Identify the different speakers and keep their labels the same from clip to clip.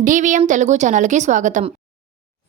Speaker 1: DVM Telugu ఛానల్కి స్వాగతం.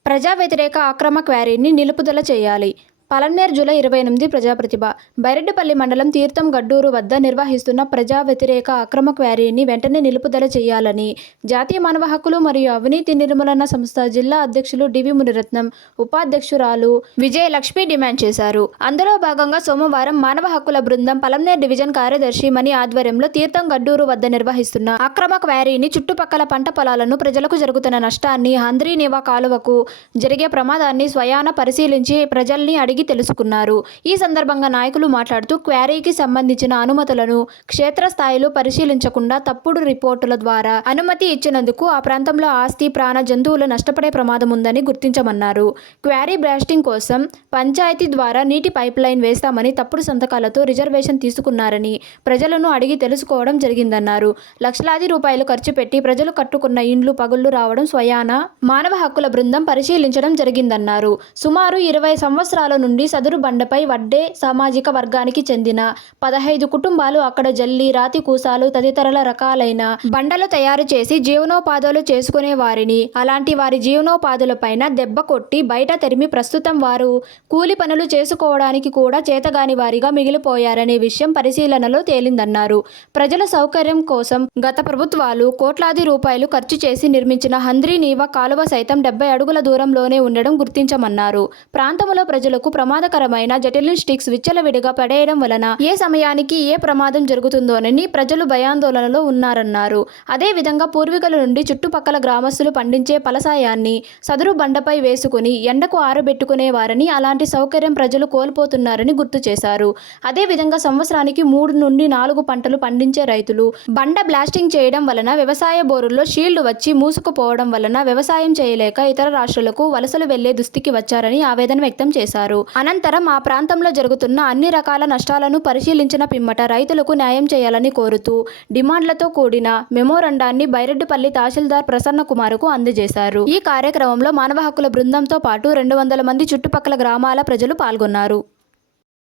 Speaker 1: ప్రజా వ్యతిరేక అక్రమ క్వారీని నిలుపుదల చేయాలి. పలమనేర్ జూలై ఇరవై ఎనిమిది ప్రజాప్రతిభ. బైరెడ్డిపల్లి మండలం తీర్థం గడ్డూరు వద్ద నిర్వహిస్తున్న ప్రజా వ్యతిరేక అక్రమ క్వారీని వెంటనే నిలుపుదల చేయాలని జాతీయ మానవ హక్కులు మరియు అవినీతి నిర్మూలన సంస్థ జిల్లా అధ్యక్షులు డివి మునిరత్నం ఉపాధ్యక్షురాలు విజయలక్ష్మి డిమాండ్ చేశారు. అందులో భాగంగా సోమవారం మానవ హక్కుల బృందం పలంనేర్ డివిజన్ కార్యదర్శి మణి ఆధ్వర్యంలో తీర్థం గడ్డూరు వద్ద నిర్వహిస్తున్న అక్రమ క్వారీని చుట్టుపక్కల పంట పొలాలను ప్రజలకు జరుగుతున్న నష్టాన్ని హంద్రీనివా కాలువకు జరిగే ప్రమాదాన్ని స్వయాన పరిశీలించి ప్రజల్ని అడిగి తెలుసుకున్నారు. ఈ సందర్భంగా నాయకులు మాట్లాడుతూ క్వారీకి సంబంధించిన అనుమతులను క్షేత్రస్థాయిలో పరిశీలించకుండా తప్పుడు రిపోర్టుల ద్వారా అనుమతి ఇచ్చినందుకు ఆ ప్రాంతంలో ఆస్తి ప్రాణ జంతువులు నష్టపడే ప్రమాదం ఉందని గుర్తించమన్నారు. క్వారీ బ్లాస్టింగ్ కోసం పంచాయతీ ద్వారా నీటి పైప్ లైన్ వేస్తామని తప్పుడు సంతకాలతో రిజర్వేషన్ తీసుకున్నారని ప్రజలను అడిగి తెలుసుకోవడం జరిగిందన్నారు. లక్షలాది రూపాయలు ఖర్చు పెట్టి ప్రజలు కట్టుకున్న ఇండ్లు పగుళ్ళు రావడం స్వయాన మానవ హక్కుల బృందం పరిశీలించడం జరిగిందన్నారు. సుమారు ఇరవై సంవత్సరాల నుండి సదురు బండపై వడ్డే సామాజిక వర్గానికి చెందిన పదహైదు కుటుంబాలు అక్కడ జల్లి రాతి కూసాలు తదితరల రకాలైన బండలు తయారు చేసి జీవనోపాధులు చేసుకునే వారిని. అలాంటి వారి జీవనోపాధులపైన దెబ్బ కొట్టి బయట తెరిమి ప్రస్తుతం వారు కూలి పనులు చేసుకోవడానికి కూడా చేతగాని వారిగా మిగిలిపోయారనే విషయం పరిశీలనలో తేలిందన్నారు. ప్రజల సౌకర్యం కోసం గత ప్రభుత్వాలు కోట్లాది రూపాయలు ఖర్చు చేసి నిర్మించిన హంద్రీ నీవ కాలువ సైతం డెబ్బై అడుగుల దూరంలోనే ఉండడం గుర్తించమన్నారు. ప్రాంతంలో ప్రజలకు ప్రమాదకరమైన జటిలిన్ స్టిక్స్ విచ్చలవిడిగా పడేయడం వలన ఏ సమయానికి ఏ ప్రమాదం జరుగుతుందోనని ప్రజలు భయాందోళనలో ఉన్నారన్నారు. అదే విధంగా పూర్వీకుల నుండి చుట్టుపక్కల గ్రామస్తులు పండించే పలసాయాన్ని సదరు బండపై వేసుకుని ఎండకు ఆరబెట్టుకునేవారని అలాంటి సౌకర్యం ప్రజలు కోల్పోతున్నారని గుర్తు చేశారు. అదేవిధంగా సంవత్సరానికి మూడు నుండి నాలుగు పంటలు పండించే రైతులు బండ బ్లాస్టింగ్ చేయడం వలన వ్యవసాయ బోరుల్లో షీల్డ్ వచ్చి మూసుకుపోవడం వలన వ్యవసాయం చేయలేక ఇతర రాష్ట్రాలకు వలసలు వెళ్ళే దుస్థితికి వచ్చారని ఆవేదన వ్యక్తం చేశారు. అనంతరం ఆ ప్రాంతంలో జరుగుతున్న అన్ని రకాల నష్టాలను పరిశీలించిన పిమ్మట రైతులకు న్యాయం చేయాలని కోరుతూ డిమాండ్లతో కూడిన మెమోరండాన్ని బైరెడ్డిపల్లి తహసీల్దార్ ప్రసన్న కుమార్కు అందజేశారు. ఈ కార్యక్రమంలో మానవ హక్కుల బృందంతో పాటు రెండు వందల మంది చుట్టుపక్కల గ్రామాల ప్రజలు పాల్గొన్నారు.